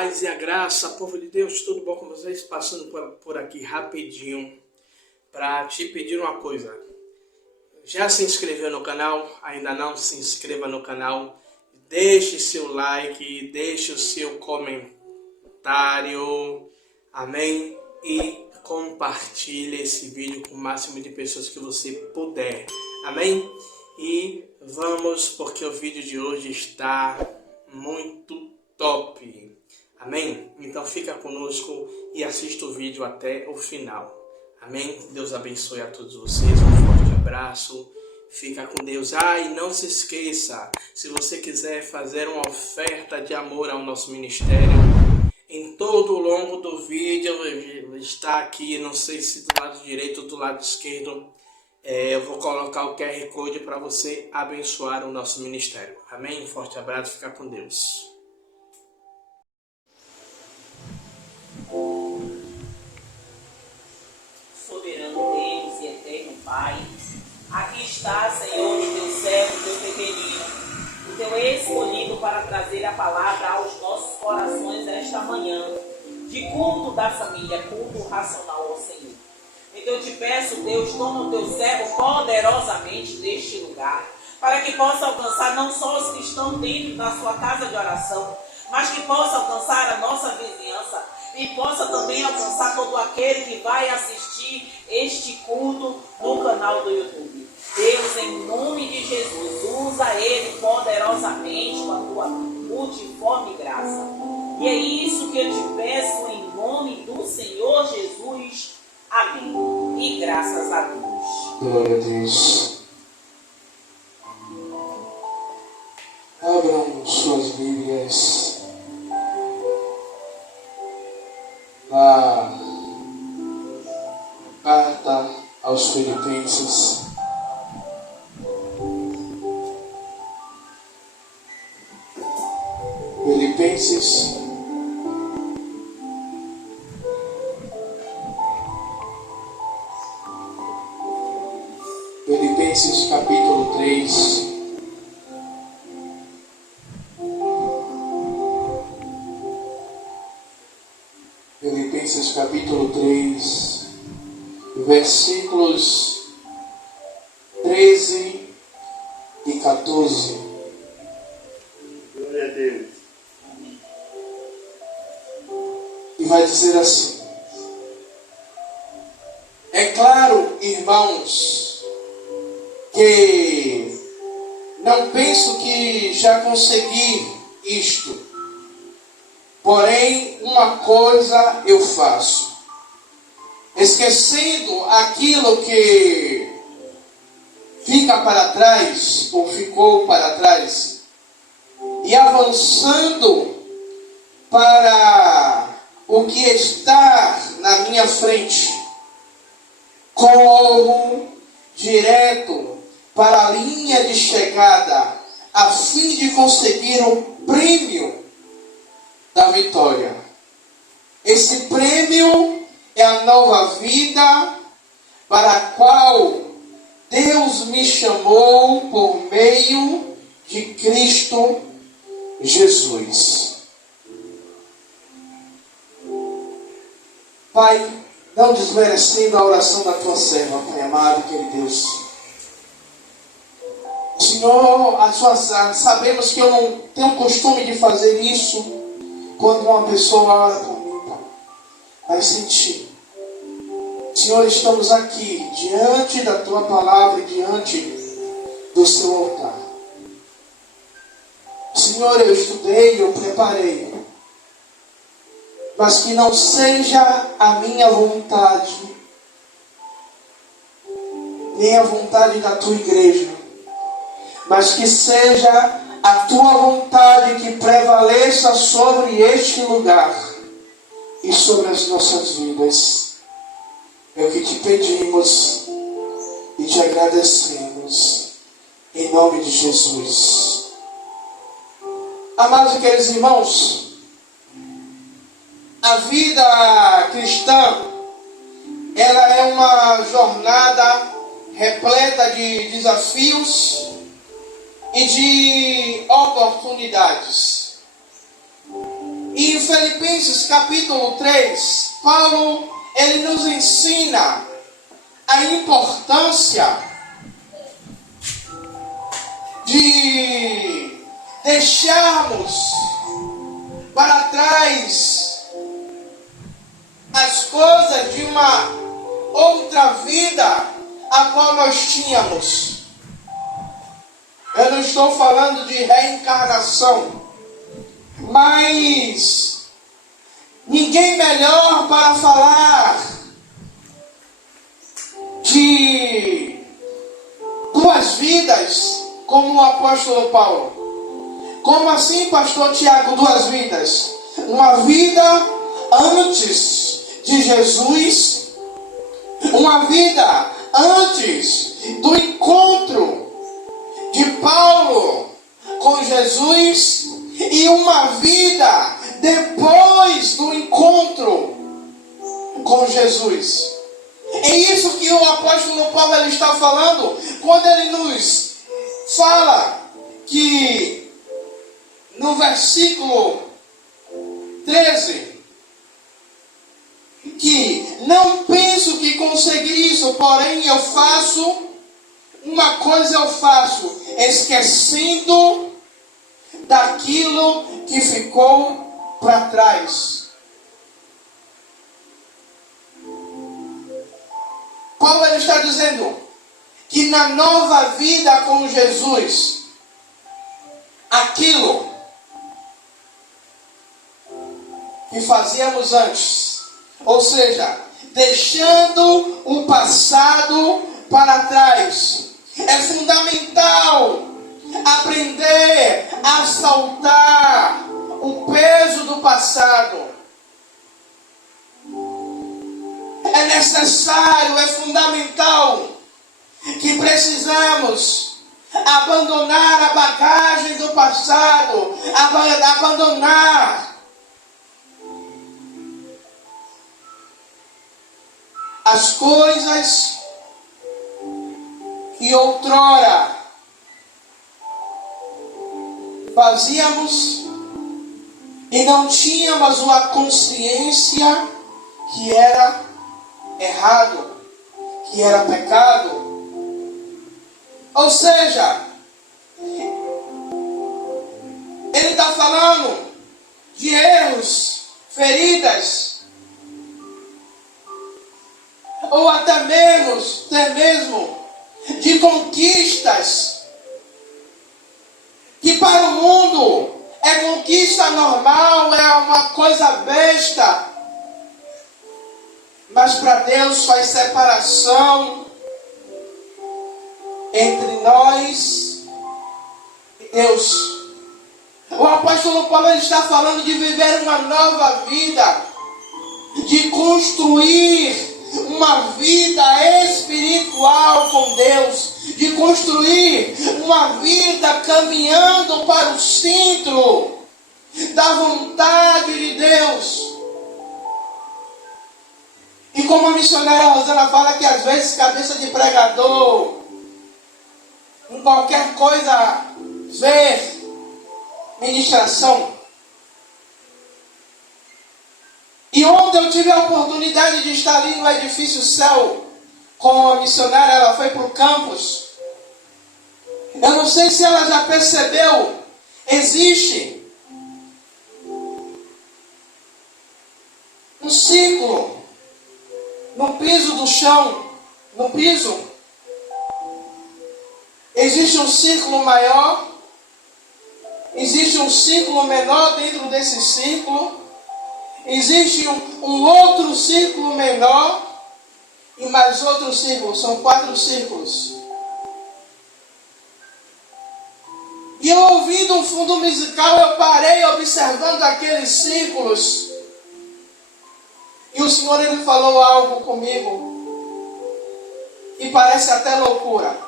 paz e a graça, povo de Deus, tudo bom com vocês? Passando por aqui rapidinho para te pedir uma coisa. Já se inscreveu no canal? Ainda não? Se inscreva no canal, deixe seu like, deixe o seu comentário, amém? E compartilhe esse vídeo com o máximo de pessoas que você puder, amém? E vamos, porque o vídeo de hoje está muito top, amém? Então fica conosco e assista o vídeo até o final, amém? Deus abençoe a todos vocês, um forte abraço, fica com Deus. E não se esqueça, se você quiser fazer uma oferta de amor ao nosso ministério, em todo o longo do vídeo está aqui, não sei se do lado direito ou do lado esquerdo, eu vou colocar o QR Code para você abençoar o nosso ministério. Amém? Um forte abraço, fica com Deus. Soberano Deus e eterno Pai, aqui está, Senhor, o teu servo, o teu pequenino, o teu escolhido para trazer a palavra aos nossos corações esta manhã, de culto da família, culto racional ao Senhor. Então eu te peço, Deus, toma o teu servo poderosamente deste lugar, para que possa alcançar não só os que estão dentro da sua casa de oração, mas que possa alcançar a nossa vizinhança e possa também alcançar todo aquele que vai assistir este culto no canal do YouTube. Deus, em nome de Jesus, usa ele poderosamente com a tua multiforme graça. E é isso que eu te peço em nome do Senhor Jesus. Amém. E graças a Deus. Glória a Deus. Abram suas Bíblias na carta aos Filipenses. Filipenses capítulo 3. Filipenses capítulo 3, versículos 13 e 14. Glória a Deus. E vai dizer assim: é claro, irmãos, que não penso que já consegui isto, porém uma coisa eu faço, esquecendo aquilo que fica para trás, ou ficou para trás, e avançando para o que está na minha frente, corro direto para a linha de chegada, a fim de conseguir o prêmio da vitória. Esse prêmio é a nova vida para a qual Deus me chamou por meio de Cristo Jesus. Pai, não desmerecendo a oração da tua serva, Pai amado, querido Deus. Senhor, sabemos que eu não tenho costume de fazer isso quando uma pessoa ora por mim, Pai. Mas sem Ti. Senhor, estamos aqui diante da Tua palavra e diante do Seu altar. Senhor, eu estudei, eu preparei. Mas que não seja a minha vontade, nem a vontade da Tua igreja, mas que seja a Tua vontade que prevaleça sobre este lugar e sobre as nossas vidas. É o que te pedimos e te agradecemos, em nome de Jesus. Amados e queridos irmãos, a vida cristã, ela é uma jornada repleta de desafios e de oportunidades. E em Filipenses capítulo 3, Paulo, ele nos ensina a importância de deixarmos para trás as coisas de uma outra vida a qual nós tínhamos. Eu não estou falando de reencarnação, mas ninguém melhor para falar de duas vidas como o apóstolo Paulo. Como assim, pastor Tiago, duas vidas? Uma vida antes de Jesus, uma vida antes do encontro de Paulo com Jesus e uma vida depois do encontro com Jesus. É isso que o apóstolo Paulo ele está falando quando ele nos fala que no versículo 13 que não penso que consegui isso, porém eu faço uma coisa, eu faço, esquecendo daquilo que ficou para trás. Paulo ele está dizendo que na nova vida com Jesus, aquilo que fazíamos antes, ou seja, deixando o passado para trás, é fundamental aprender a soltar o peso do passado. É necessário, é fundamental que precisamos abandonar a bagagem do passado, abandonar as coisas que outrora fazíamos e não tínhamos uma consciência que era errado, que era pecado. Ou seja, ele está falando de erros, feridas, ou até mesmo de conquistas que para o mundo é conquista normal, é uma coisa besta, mas para Deus faz separação entre nós e Deus. O apóstolo Paulo está falando de viver uma nova vida, de construir uma vida espiritual com Deus, de construir uma vida caminhando para o centro da vontade de Deus. E como a missionária Rosana fala que às vezes cabeça de pregador, em qualquer coisa, ver ministração. E ontem eu tive a oportunidade de estar ali no edifício Céu com a missionária, ela foi para o campus. Eu não sei se ela já percebeu, existe um círculo no piso do chão, no piso. Existe um círculo maior, existe um círculo menor dentro desse círculo. Existe um outro círculo menor e mais outro círculo. São 4 círculos. E eu ouvindo um fundo musical, eu parei observando aqueles círculos. E o Senhor ele falou algo comigo que parece até loucura.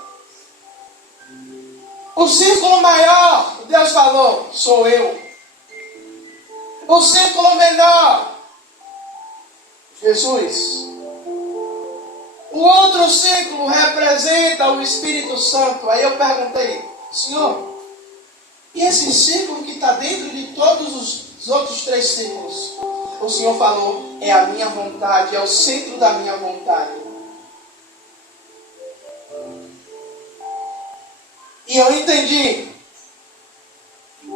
O círculo maior, Deus falou, sou eu. O círculo menor, Jesus. O outro círculo representa o Espírito Santo. Aí eu perguntei, Senhor, e esse círculo que está dentro de todos os Os outros 3 círculos, o Senhor falou, é a minha vontade, é o centro da minha vontade. E eu entendi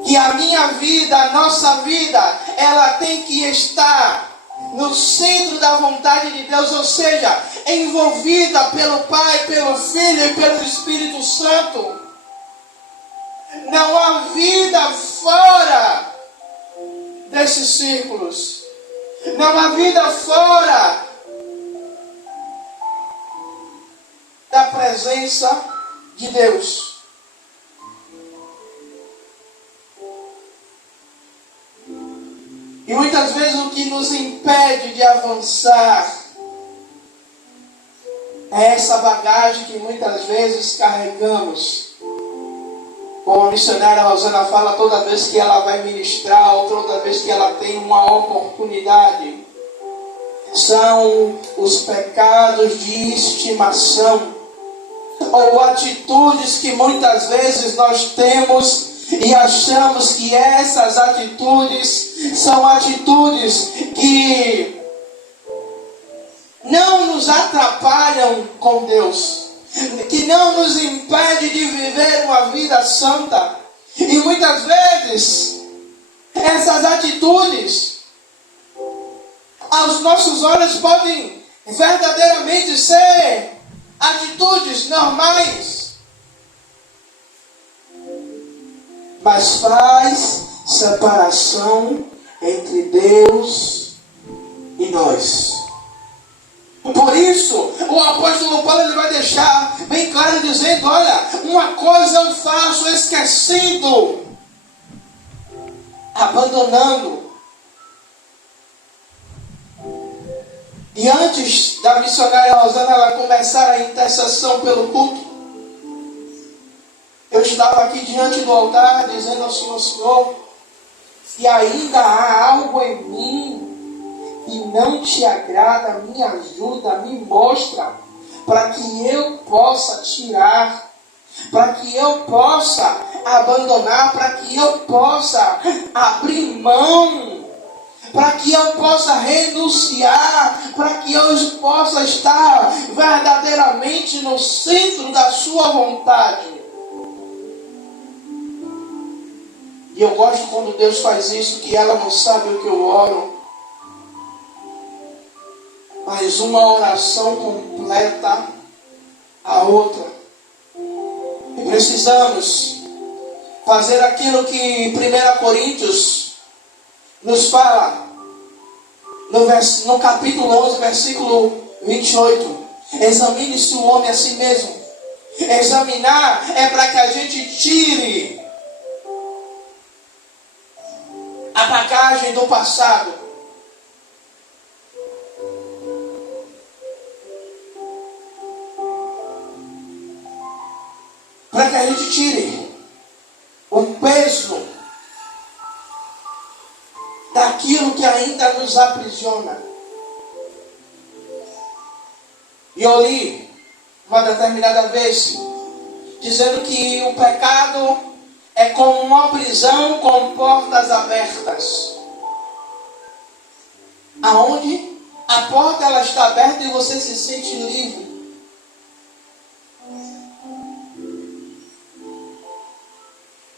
que a minha vida, a nossa vida, ela tem que estar no centro da vontade de Deus, ou seja, envolvida pelo Pai, pelo Filho e pelo Espírito Santo. Não há vida fora desses círculos. Não há vida fora da presença de Deus. E muitas vezes o que nos impede de avançar é essa bagagem que muitas vezes carregamos. Como a missionária Rosana fala, toda vez que ela vai ministrar, ou toda vez que ela tem uma oportunidade, são os pecados de estimação, ou atitudes que muitas vezes nós temos e achamos que essas atitudes são atitudes que não nos atrapalham com Deus, que não nos impede de viver uma vida santa. E muitas vezes essas atitudes aos nossos olhos podem verdadeiramente ser atitudes normais, mas faz separação entre Deus e nós. Por isso, o apóstolo Paulo ele vai deixar bem claro dizendo, olha, uma coisa eu faço esquecendo, abandonando. E antes da missionária Rosana ela começar a intercessão pelo culto, eu estava aqui diante do altar dizendo ao Senhor, Senhor, se ainda há algo em mim e não te agrada, me ajuda, me mostra, para que eu possa tirar, para que eu possa abandonar, para que eu possa abrir mão, para que eu possa renunciar, para que eu possa estar verdadeiramente no centro da sua vontade. E eu gosto quando Deus faz isso, que ela não sabe o que eu oro, mas uma oração completa a outra. E precisamos fazer aquilo que 1 Coríntios nos fala, no capítulo 11, versículo 28. Examine-se o homem a si mesmo. Examinar é para que a gente tire a bagagem do passado. Para que a gente tire o peso daquilo que ainda nos aprisiona. E eu li uma determinada vez dizendo que o pecado é como uma prisão com portas abertas, aonde a porta ela está aberta e você se sente livre.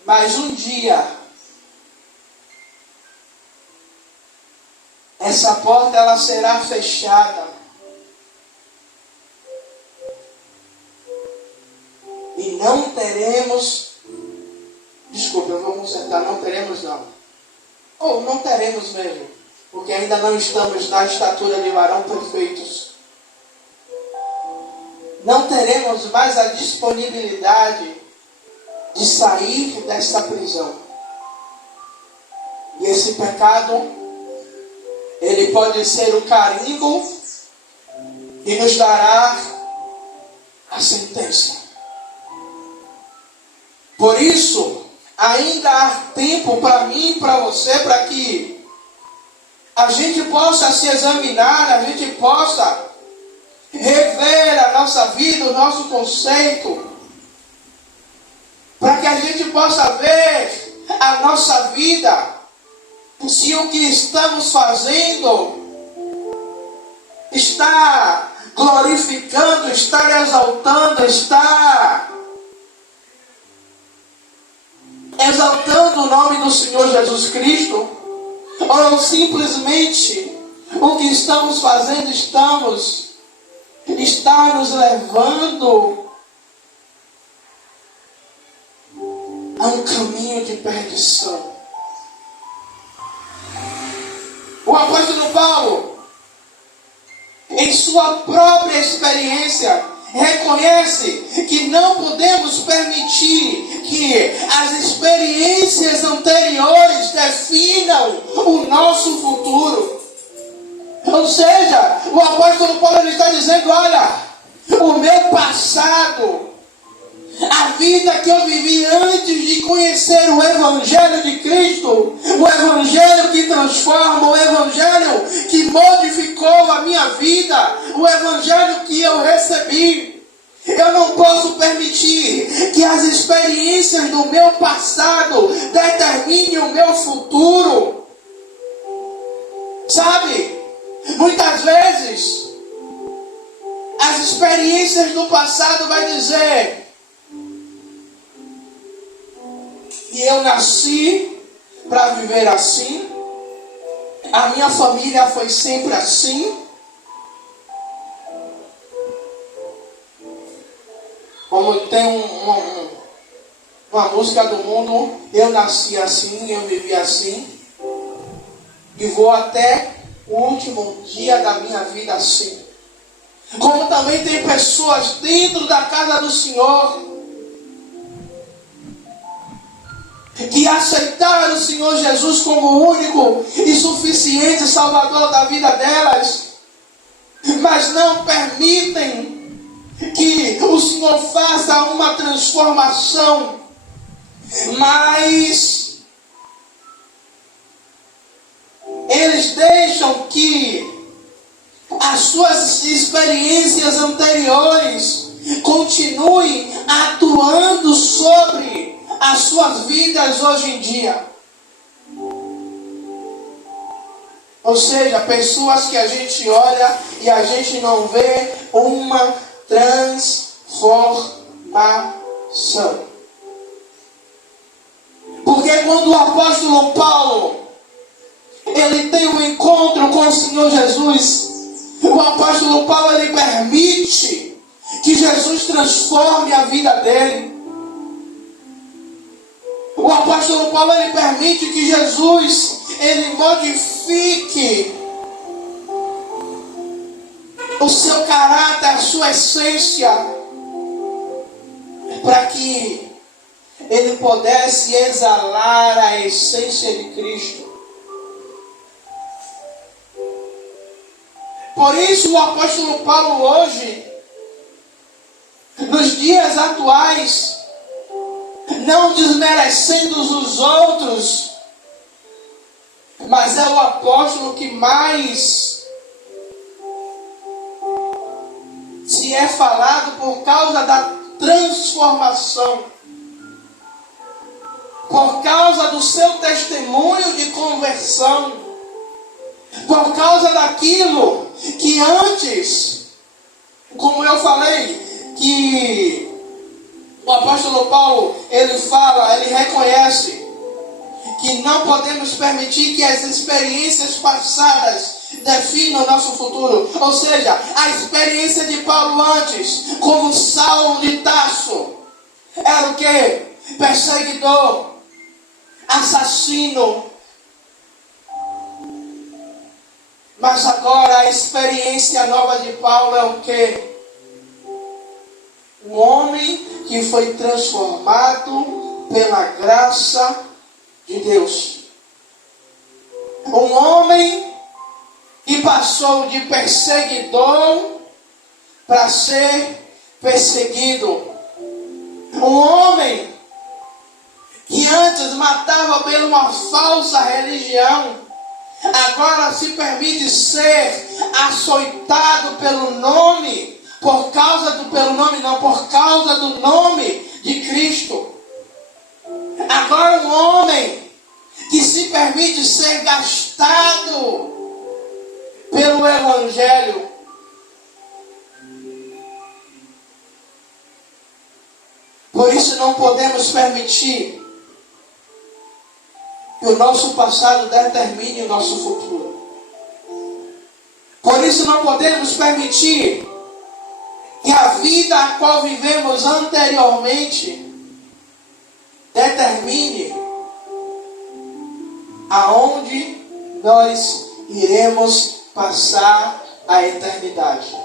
Mas um dia essa porta ela será fechada. E não teremos, desculpa, eu vou consertar, não teremos não. Ou não teremos mesmo, porque ainda não estamos na estatura de varão perfeitos. Não teremos mais a disponibilidade de sair dessa prisão. E esse pecado, ele pode ser o carimbo que nos dará a sentença. Por isso, ainda há tempo para mim e para você, para que a gente possa se examinar, a gente possa rever a nossa vida, o nosso conceito, para que a gente possa ver a nossa vida se o que estamos fazendo está glorificando, está exaltando, está exaltando o nome do Senhor Jesus Cristo, ou simplesmente o que estamos fazendo está nos levando a um caminho de perdição. O apóstolo Paulo, em sua própria experiência, reconhece que não podemos permitir que as experiências anteriores definam o nosso futuro. Ou seja, o apóstolo Paulo está dizendo: olha, o meu passado, a vida que eu vivi antes de conhecer o Evangelho de Cristo, o Evangelho que transforma, o Evangelho que modificou a minha vida, o Evangelho que eu recebi. Eu não posso permitir que as experiências do meu passado determinem o meu futuro. Sabe, muitas vezes, as experiências do passado vai dizer: e eu nasci para viver assim, a minha família foi sempre assim. Como tem uma música do mundo: eu nasci assim, eu vivi assim, e vou até o último dia da minha vida assim. Como também tem pessoas dentro da casa do Senhor que aceitaram o Senhor Jesus como o único e suficiente Salvador da vida delas, mas não permitem que o Senhor faça uma transformação, mas eles deixam que as suas experiências anteriores continuem atuando sobre as suas vidas hoje em dia. Ou seja, pessoas que a gente olha e a gente não vê uma transformação. Porque quando o apóstolo Paulo ele tem um encontro com o Senhor Jesus, o apóstolo Paulo ele permite que Jesus transforme a vida dele. O apóstolo Paulo ele permite que Jesus ele modifique o seu caráter, a sua essência, para que ele pudesse exalar a essência de Cristo. Por isso o apóstolo Paulo hoje, nos dias atuais, não desmerecendo os outros, mas é o apóstolo que mais se é falado por causa da transformação, por causa do seu testemunho de conversão, por causa daquilo que antes, como eu falei, que o apóstolo Paulo, ele fala, ele reconhece que não podemos permitir que as experiências passadas definam o nosso futuro. Ou seja, a experiência de Paulo antes, como Saulo de Tarso, era o quê? Perseguidor, assassino. Mas agora a experiência nova de Paulo é o quê? Um homem que foi transformado pela graça de Deus. Um homem que passou de perseguidor para ser perseguido. Um homem que antes matava por uma falsa religião, agora se permite ser açoitado pelo nome, por causa do nome de Cristo. Agora um homem que se permite ser gastado pelo Evangelho. Por isso não podemos permitir que o nosso passado determine o nosso futuro. Por isso não podemos permitir que a vida a qual vivemos anteriormente determine aonde nós iremos passar a eternidade.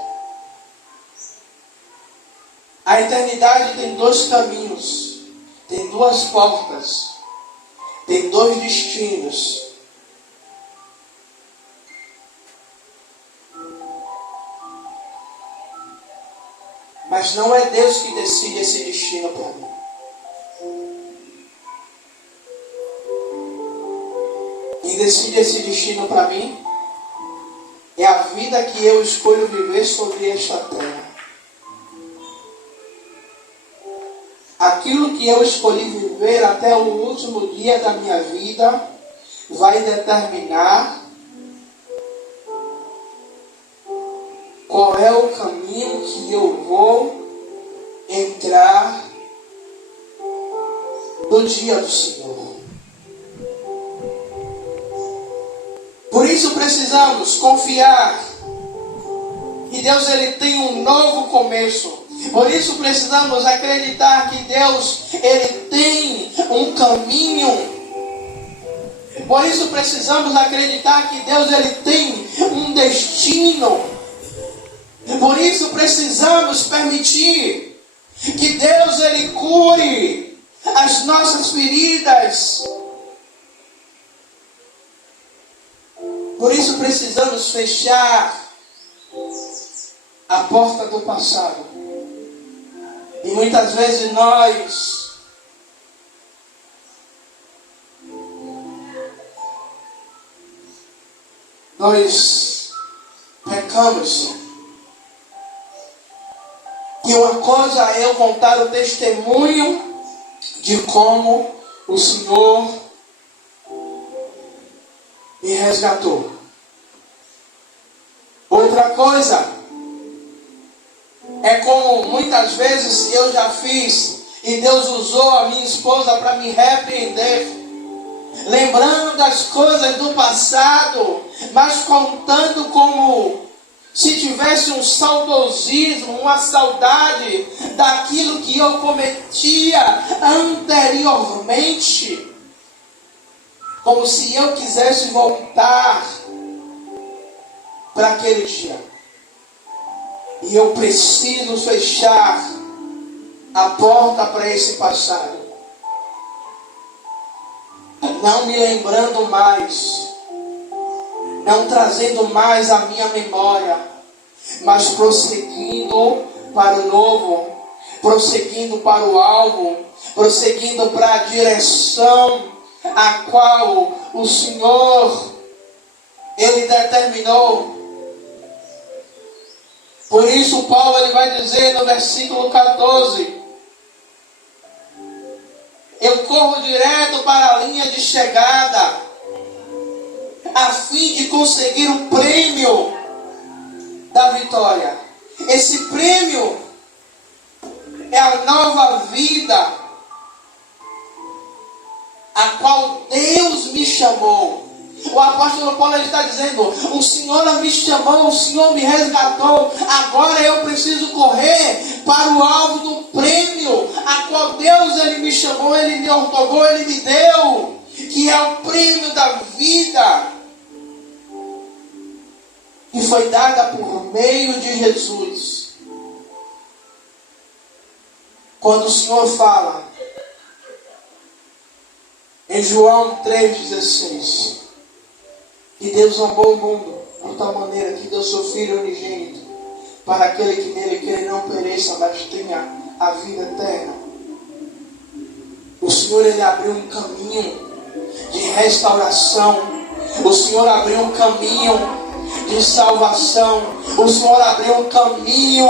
A eternidade tem dois caminhos, tem duas portas, tem dois destinos. Mas não é Deus que decide esse destino para mim. Quem decide esse destino para mim é a vida que eu escolho viver sobre esta terra. Aquilo que eu escolhi viver até o último dia da minha vida vai determinar qual é o caminho que eu vou entrar no dia do Senhor. Por isso precisamos confiar que Deus ele tem um novo começo. Por isso precisamos acreditar que Deus ele tem um caminho. Por isso precisamos acreditar que Deus ele tem um destino. Por isso precisamos permitir que Deus ele cure as nossas feridas. Por isso precisamos fechar a porta do passado. E muitas vezes nós pecamos. E uma coisa é eu contar o testemunho de como o Senhor me resgatou. Outra coisa é como muitas vezes eu já fiz e Deus usou a minha esposa para me repreender, lembrando das coisas do passado, mas contando como se tivesse um saudosismo, uma saudade daquilo que eu cometia anteriormente, como se eu quisesse voltar para aquele dia. E eu preciso fechar a porta para esse passado, não me lembrando mais, não trazendo mais a minha memória, mas prosseguindo para o novo, prosseguindo para o alvo, prosseguindo para a direção a qual o Senhor ele determinou. Por isso Paulo ele vai dizer no versículo 14: eu corro direto para a linha de chegada, a fim de conseguir o prêmio da vitória. Esse prêmio é a nova vida a qual Deus me chamou. O apóstolo Paulo está dizendo: o Senhor me chamou, o Senhor me resgatou, agora eu preciso correr para o alvo do prêmio a qual Deus ele me chamou, ele me outorgou, ele me deu, que é o prêmio da vida, que foi dada por meio de Jesus. Quando o Senhor fala em João 3,16, que Deus amou o mundo por tal maneira que deu seu Filho unigênito, para aquele que nele crê não pereça, mas tenha a vida eterna. O Senhor ele abriu um caminho de restauração. O Senhor abriu um caminho de salvação. O Senhor abriu um caminho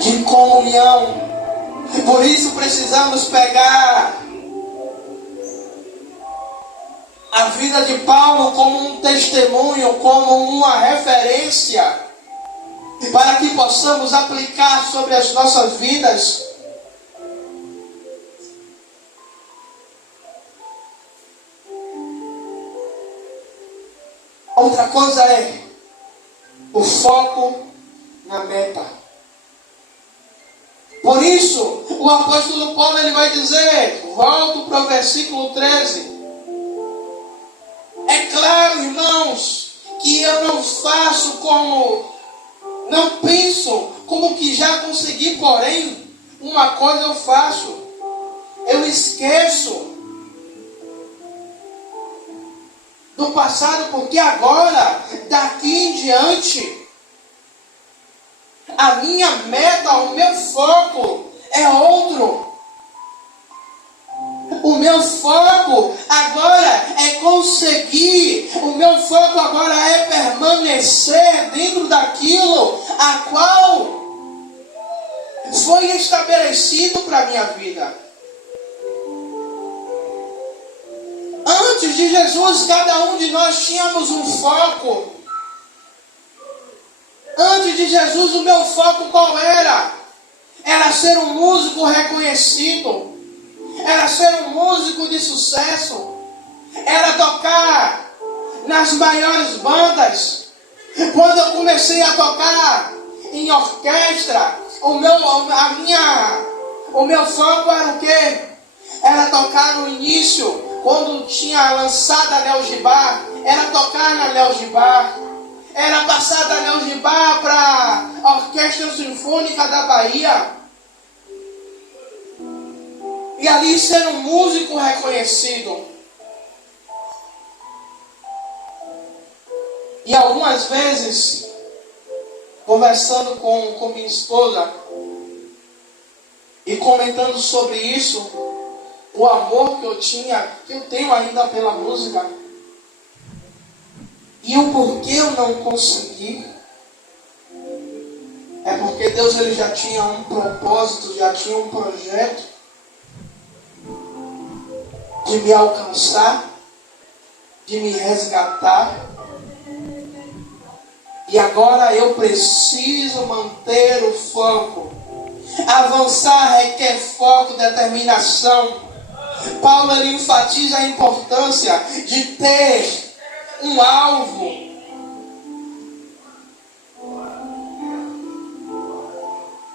de comunhão. Por isso precisamos pegar a vida de Paulo como um testemunho, como uma referência, para que possamos aplicar sobre as nossas vidas. Outra coisa é o foco na meta. Por isso, o apóstolo Paulo ele vai dizer, volto para o versículo 13. É claro, irmãos, que eu não faço não penso como que já consegui, porém, uma coisa eu faço, eu esqueço do passado, porque agora, daqui em diante, a minha meta, o meu foco é outro. O meu foco agora é conseguir, o meu foco agora é permanecer dentro daquilo a qual foi estabelecido para a minha vida. Antes de Jesus, cada um de nós tínhamos um foco. Antes de Jesus, o meu foco qual era? Era ser um músico reconhecido. Era ser um músico de sucesso. Era tocar nas maiores bandas. Quando eu comecei a tocar em orquestra, o meu foco era o quê? Era tocar no início, quando tinha lançado a Léo Gibá, era tocar na Léo Gibá. Era passar da Léo Gibá para a Orquestra Sinfônica da Bahia. E ali ser um músico reconhecido. E algumas vezes, conversando com minha esposa e comentando sobre isso, o amor que eu tenho ainda pela música, e o porquê eu não consegui, é porque Deus ele já tinha um propósito, já tinha um projeto de me alcançar, de me resgatar. E agora eu preciso manter o foco. Avançar requer foco, determinação. Paulo ele enfatiza a importância de ter um alvo.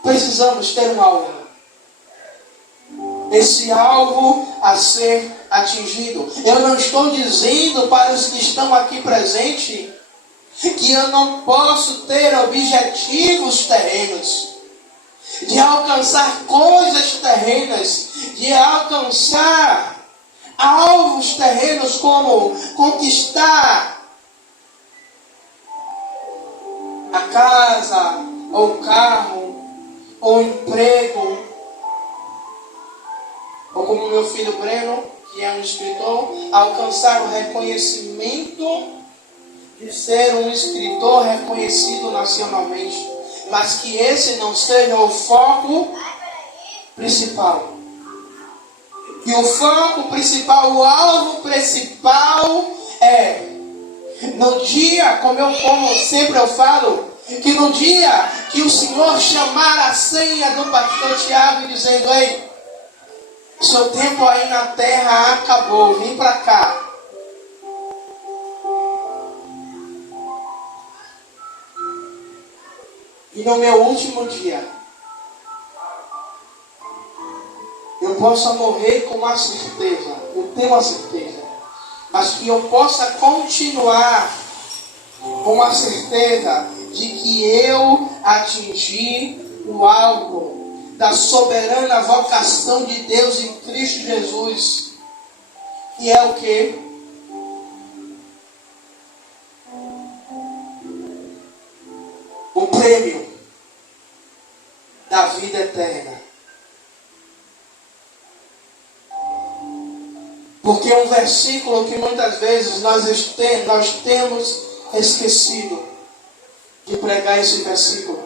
Precisamos ter um alvo. Esse alvo a ser atingido. Eu não estou dizendo para os que estão aqui presentes que eu não posso ter objetivos terrenos, de alcançar coisas terrenas, de alcançar alvos terrenos como conquistar a casa, ou o carro, ou o emprego, ou como meu filho Breno, que é um escritor, alcançar o reconhecimento de ser um escritor reconhecido nacionalmente, mas que esse não seja o foco principal. E o foco principal, o alvo principal é, no dia, como sempre eu falo, que no dia que o Senhor chamar a senha do pastor Tiago dizendo, ei, seu tempo aí na terra acabou, vem para cá. E no meu último dia, eu possa morrer com uma certeza, eu tenho uma certeza, mas que eu possa continuar com a certeza de que eu atingi o alvo da soberana vocação de Deus em Cristo Jesus, que é o quê? O prêmio da vida eterna. Porque é um versículo que muitas vezes nós temos esquecido de pregar esse versículo,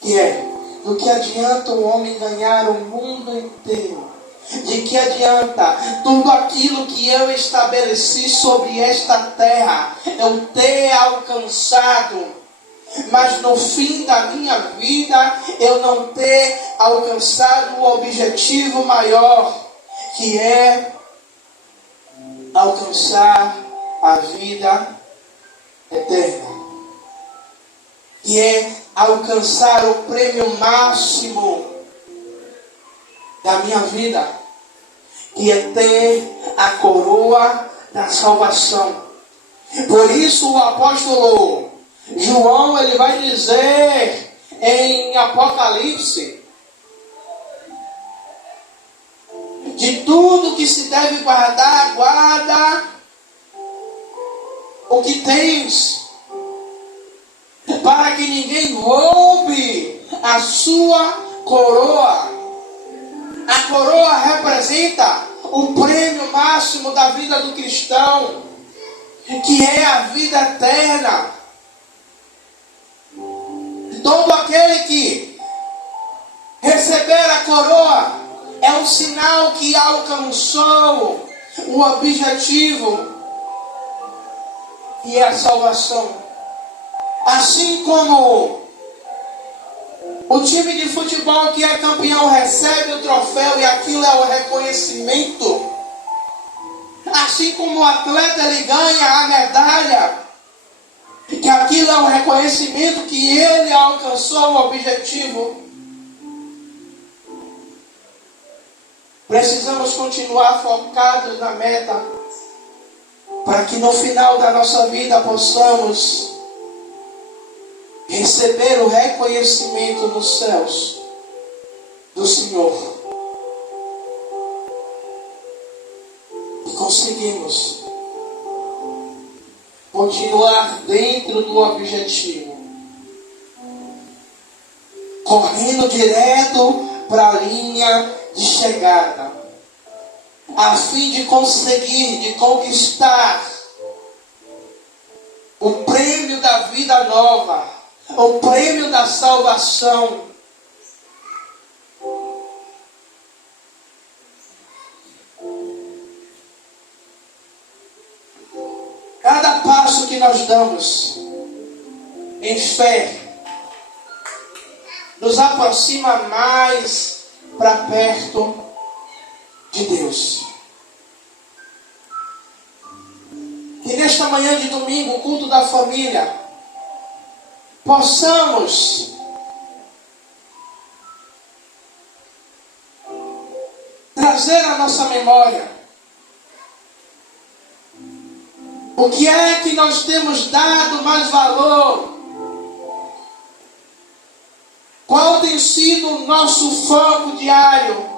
que é: do que adianta o homem ganhar o mundo inteiro De que adianta tudo aquilo que eu estabeleci sobre esta terra, eu ter alcançado, mas no fim da minha vida eu não ter alcançado o objetivo maior, que é alcançar a vida eterna, que é alcançar o prêmio máximo da minha vida, que é ter a coroa da salvação. Por isso o apóstolo João, ele vai dizer em Apocalipse, de tudo que se deve guardar, guarda o que tens, para que ninguém roube a sua coroa. A coroa representa o prêmio máximo da vida do cristão, que é a vida eterna. Todo aquele que receber a coroa é um sinal que alcançou o objetivo, que é a salvação. Assim como o time de futebol que é campeão recebe o troféu e aquilo é o reconhecimento. Assim como o atleta ele ganha a medalha, que aquilo é um reconhecimento que ele alcançou o objetivo. Precisamos continuar focados na meta, para que no final da nossa vida possamos receber o reconhecimento nos céus do Senhor. E conseguimos continuar dentro do objetivo, correndo direto para a linha de chegada, a fim de conseguir, de conquistar o prêmio da vida nova, o prêmio da salvação. Cada passo que nós damos em fé nos aproxima mais para perto de Deus. Que nesta manhã de domingo, o culto da família, possamos trazer à nossa memória o que é que nós temos dado mais valor, qual tem sido o nosso foco diário,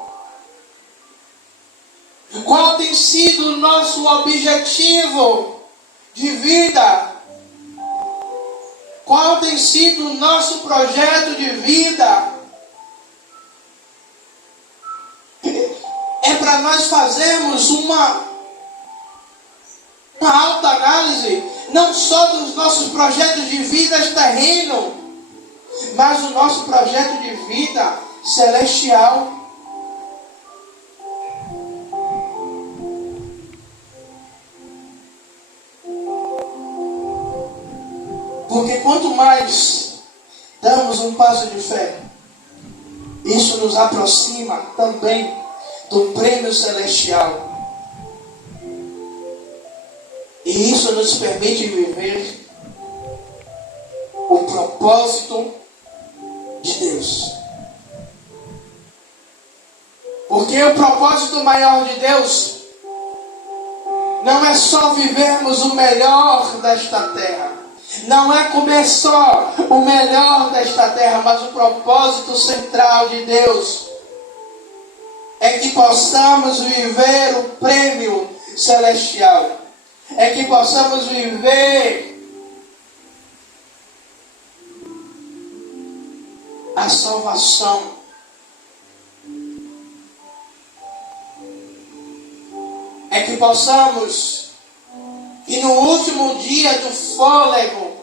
qual tem sido o nosso objetivo de vida, qual tem sido o nosso projeto de vida. É para nós fazermos uma autoanálise, não só dos nossos projetos de vida terreno, mas o nosso projeto de vida celestial. Porque quanto mais damos um passo de fé, isso nos aproxima também do prêmio celestial. E isso nos permite viver o propósito de Deus. Porque o propósito maior de Deus não é só vivermos o melhor desta terra, não é comer só o melhor desta terra, mas o propósito central de Deus é que possamos viver o prêmio celestial, é que possamos viver a salvação. É que possamos, e no último dia do fôlego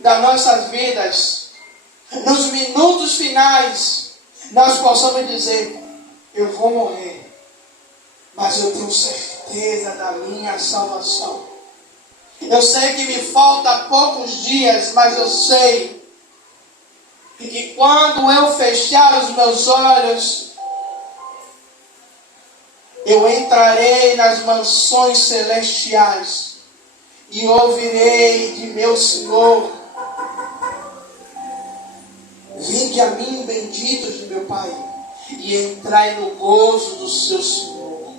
das nossas vidas, nos minutos finais, nós possamos dizer: eu vou morrer, mas eu tenho certeza da minha salvação. Eu sei que me falta poucos dias, mas eu sei que quando eu fechar os meus olhos, eu entrarei nas mansões celestiais e ouvirei de meu Senhor: vinde a mim, benditos de meu Pai, e entrai no gozo do seu Senhor.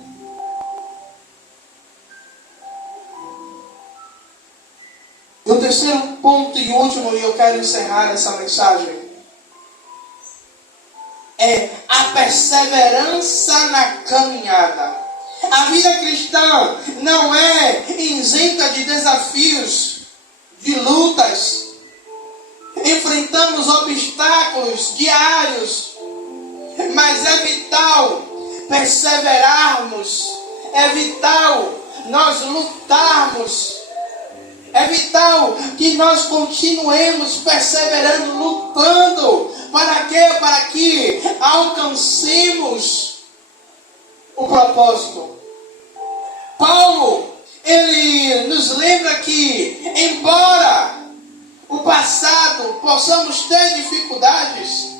E o terceiro ponto e último, e eu quero encerrar essa mensagem, é a perseverança na caminhada. A vida cristã não é isenta de desafios, de lutas. Enfrentamos obstáculos diários, mas é vital perseverarmos, é vital nós lutarmos, é vital que nós continuemos perseverando, lutando. Para quê? Para que alcancemos o propósito. Paulo, ele nos lembra que, embora o passado possamos ter dificuldades,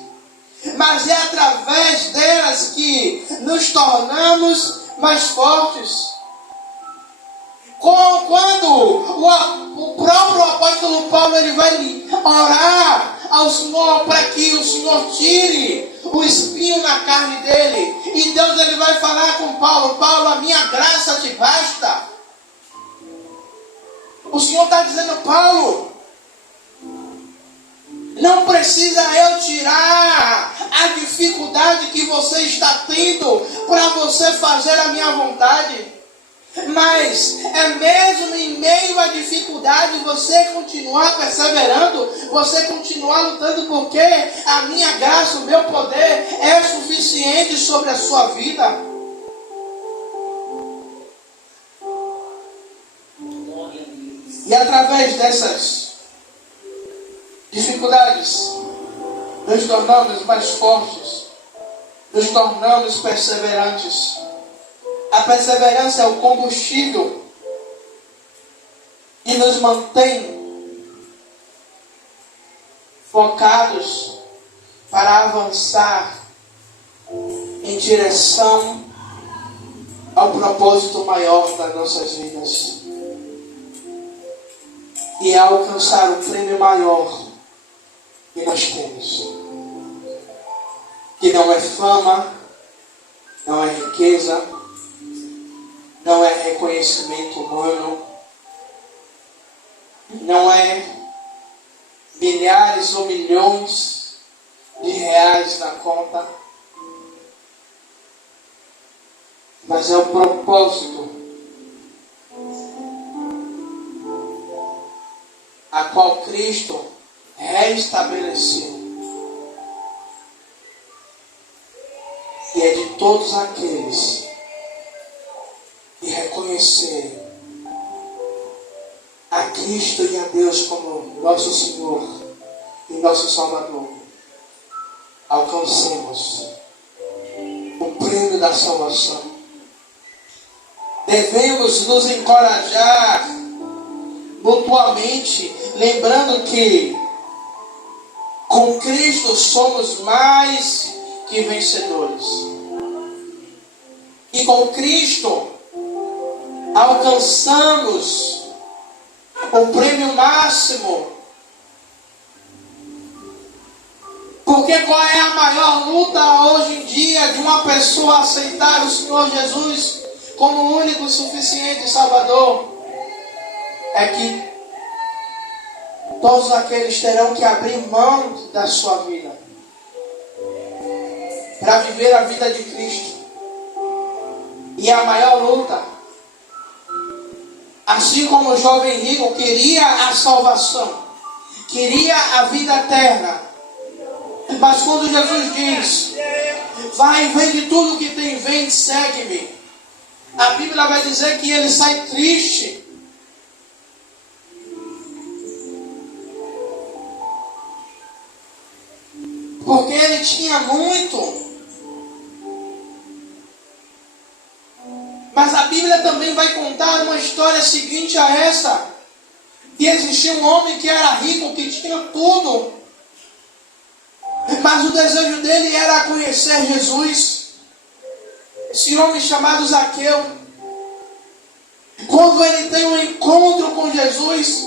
mas é através delas que nos tornamos mais fortes. Quando o próprio apóstolo Paulo ele vai orar ao Senhor para que o Senhor tire o espinho na carne dele, e Deus ele vai falar com Paulo: Paulo, a minha graça te basta. O Senhor está dizendo: Paulo, não precisa eu tirar a dificuldade que você está tendo para você fazer a minha vontade. Mas é mesmo em meio à dificuldade você continuar perseverando, você continuar lutando, porque a minha graça, o meu poder é suficiente sobre a sua vida. E através dessas dificuldades, nos tornamos mais fortes, nos tornamos perseverantes. A perseverança é o combustível que nos mantém focados para avançar em direção ao propósito maior das nossas vidas e alcançar o prêmio maior que nós temos, que não é fama, não é riqueza, não é reconhecimento humano, não é milhares ou milhões de reais na conta, mas é o propósito a qual Cristo reestabeleceu, e é de todos aqueles e reconhecerem a Cristo e a Deus como nosso Senhor e nosso Salvador, alcancemos o prêmio da salvação. Devemos nos encorajar mutuamente, lembrando que com Cristo somos mais que vencedores, e com Cristo alcançamos o prêmio máximo. Porque qual é a maior luta hoje em dia de uma pessoa aceitar o Senhor Jesus como o único e suficiente Salvador? É que todos aqueles terão que abrir mão da sua vida para viver a vida de Cristo. E a maior luta, assim como o jovem rico queria a salvação, queria a vida eterna, mas quando Jesus diz: vai, vende tudo que tem, vende, segue-me, a Bíblia vai dizer que ele sai triste, porque ele tinha muito, também vai contar uma história seguinte a essa. Que existia um homem que era rico, que tinha tudo. Mas o desejo dele era conhecer Jesus. Esse homem chamado Zaqueu. Quando ele tem um encontro com Jesus,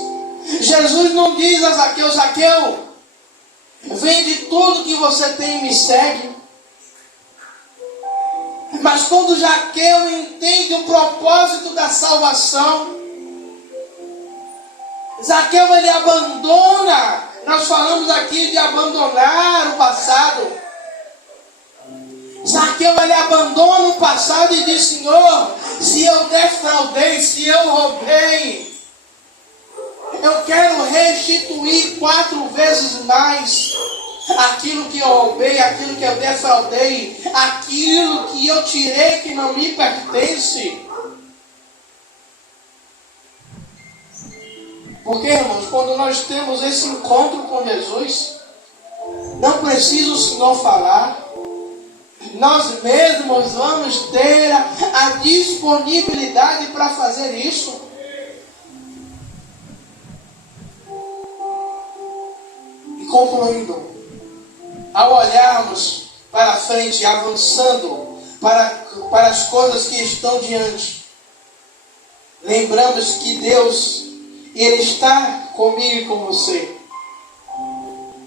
Jesus não diz a Zaqueu: Zaqueu, vende tudo que você tem e me segue. Mas quando Zaqueu entende o propósito da salvação, Zaqueu ele abandona. Nós falamos aqui de abandonar o passado. Zaqueu ele abandona o passado e diz: Senhor, se eu defraudei, se eu roubei, eu quero restituir 4 vezes mais aquilo que eu roubei, aquilo que eu defraudei, aquilo que eu tirei que não me pertence. Porque, irmãos, quando nós temos esse encontro com Jesus, não precisa o Senhor falar, nós mesmos vamos ter a disponibilidade para fazer isso. E concluindo, ao olharmos para frente, avançando para as coisas que estão diante, lembramos que Deus, Ele está comigo e com você,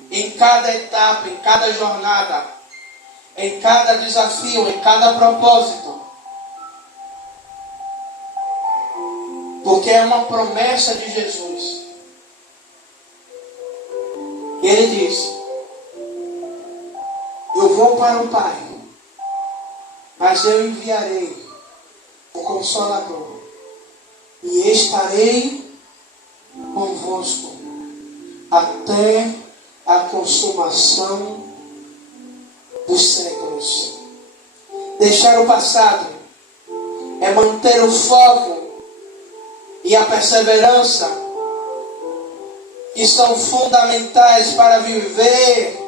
em cada etapa, em cada jornada, em cada desafio, em cada propósito. Porque é uma promessa de Jesus. Ele diz: eu vou para o Pai, mas eu enviarei o Consolador, e estarei convosco até a consumação dos séculos. Deixar o passado é manter o foco e a perseverança, que são fundamentais para viver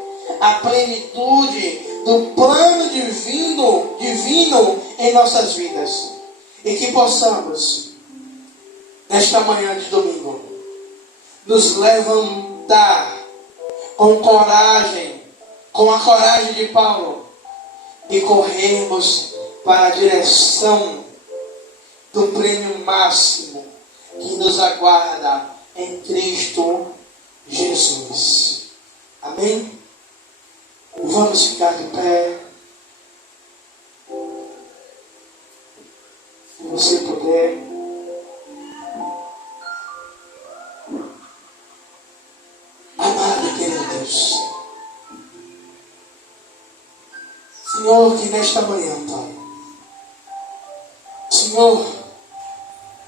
a plenitude do plano divino em nossas vidas. E que possamos, nesta manhã de domingo, nos levantar com coragem, com a coragem de Paulo, e corrermos para a direção do prêmio máximo que nos aguarda em Cristo Jesus. Amém? Vamos ficar de pé. Se você puder. Amado e querido Deus, Senhor, que nesta manhã, Pai, Senhor,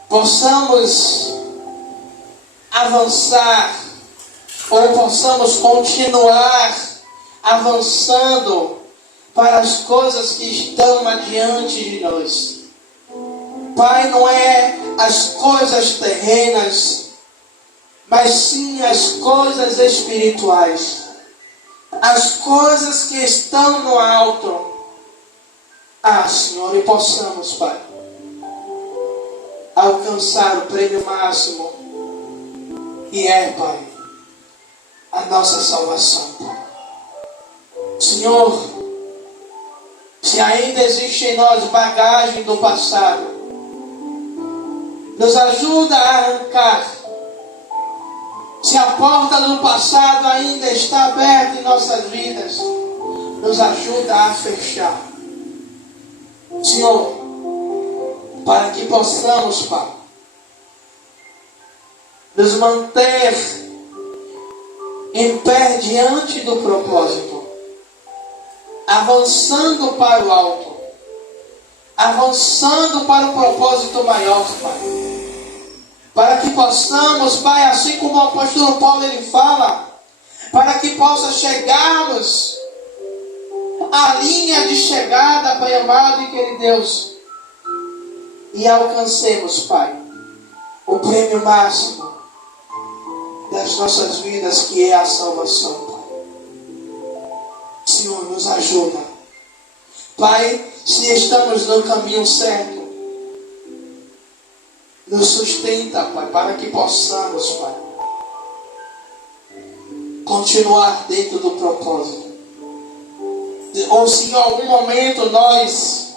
possamos avançar, ou possamos continuar avançando para as coisas que estão adiante de nós. Pai, não é as coisas terrenas, mas sim as coisas espirituais, as coisas que estão no alto. Senhor, e possamos, Pai, alcançar o prêmio máximo, que é, Pai, a nossa salvação, Pai. Senhor, se ainda existe em nós bagagem do passado, nos ajuda a arrancar. Se a porta do passado ainda está aberta em nossas vidas, nos ajuda a fechar. Senhor, para que possamos, Pai, nos manter em pé diante do propósito, avançando para o alto, avançando para o propósito maior, Pai. Para que possamos, Pai, assim como o apóstolo Paulo ele fala, para que possa chegarmos à linha de chegada, Pai amado e querido Deus, e alcancemos, Pai, o prêmio máximo das nossas vidas, que é a salvação, Pai. Senhor, nos ajuda. Pai, se estamos no caminho certo, Nos sustenta, Pai, para que possamos, Pai, continuar dentro do propósito. Ou se em algum momento nós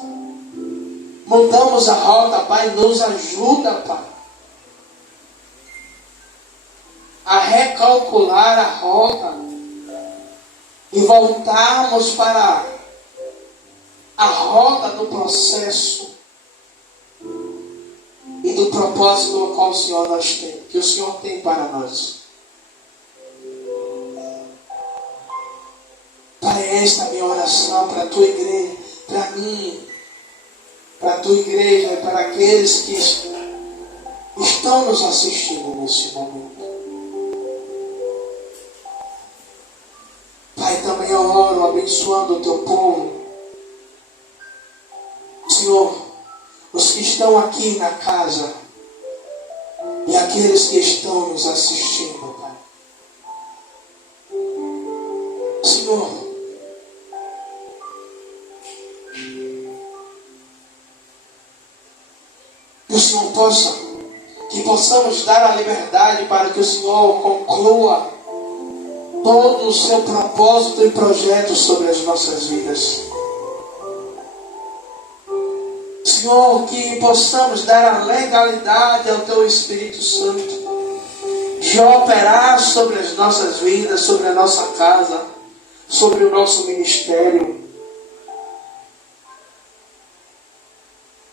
mudamos a rota, Pai, nos ajuda, Pai, a recalcular a rota e voltarmos para a rota do processo e do propósito do qual o Senhor que o Senhor tem para nós. Pai, esta é a minha oração para a tua igreja, para mim, para a tua igreja e para aqueles que estão nos assistindo nesse momento. Pai, também eu oro abençoando o teu povo. Senhor, os que estão aqui na casa e aqueles que estão nos assistindo, Pai. Senhor, que o Senhor que possamos dar a liberdade para que o Senhor conclua todo o seu propósito e projeto sobre as nossas vidas. Senhor, que possamos dar a legalidade ao Teu Espírito Santo de operar sobre as nossas vidas, sobre a nossa casa, sobre o nosso ministério.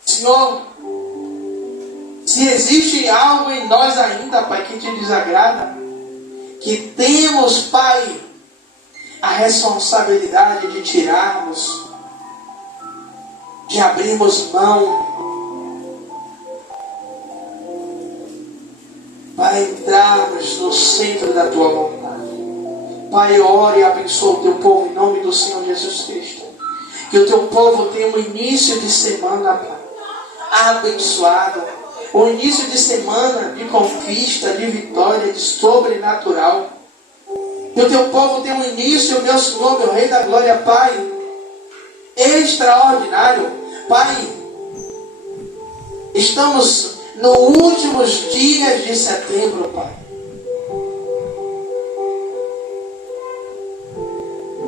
Senhor, se existe algo em nós ainda, Pai, que Te desagrada, que temos, Pai, a responsabilidade de tirarmos, de abrirmos mão para entrarmos no centro da Tua vontade. Pai, ore e abençoa o Teu povo em nome do Senhor Jesus Cristo. Que o Teu povo tenha um início de semana, Pai, abençoado. Um início de semana de conquista, de vitória, de sobrenatural. Que o Teu povo tenha um início, meu Senhor, meu Rei da Glória, Pai, extraordinário. Pai, estamos nos últimos dias de setembro, Pai.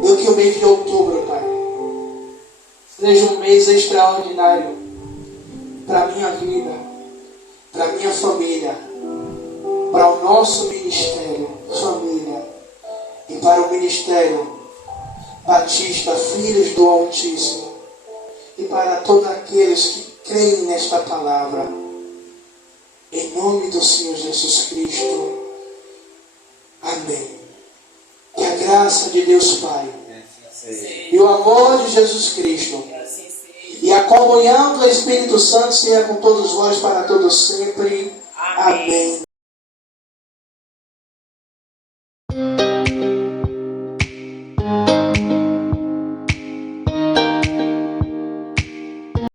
E que o mês de outubro, Pai, seja um mês extraordinário para a minha vida, para a minha família, para o nosso ministério, família, e para o ministério Batista, Filhos do Altíssimo, e para todos aqueles que creem nesta palavra, em nome do Senhor Jesus Cristo. Amém. Que a graça de Deus Pai e o amor de Jesus Cristo e a comunhão do Espírito Santo seja com todos vós para todos sempre. Amém.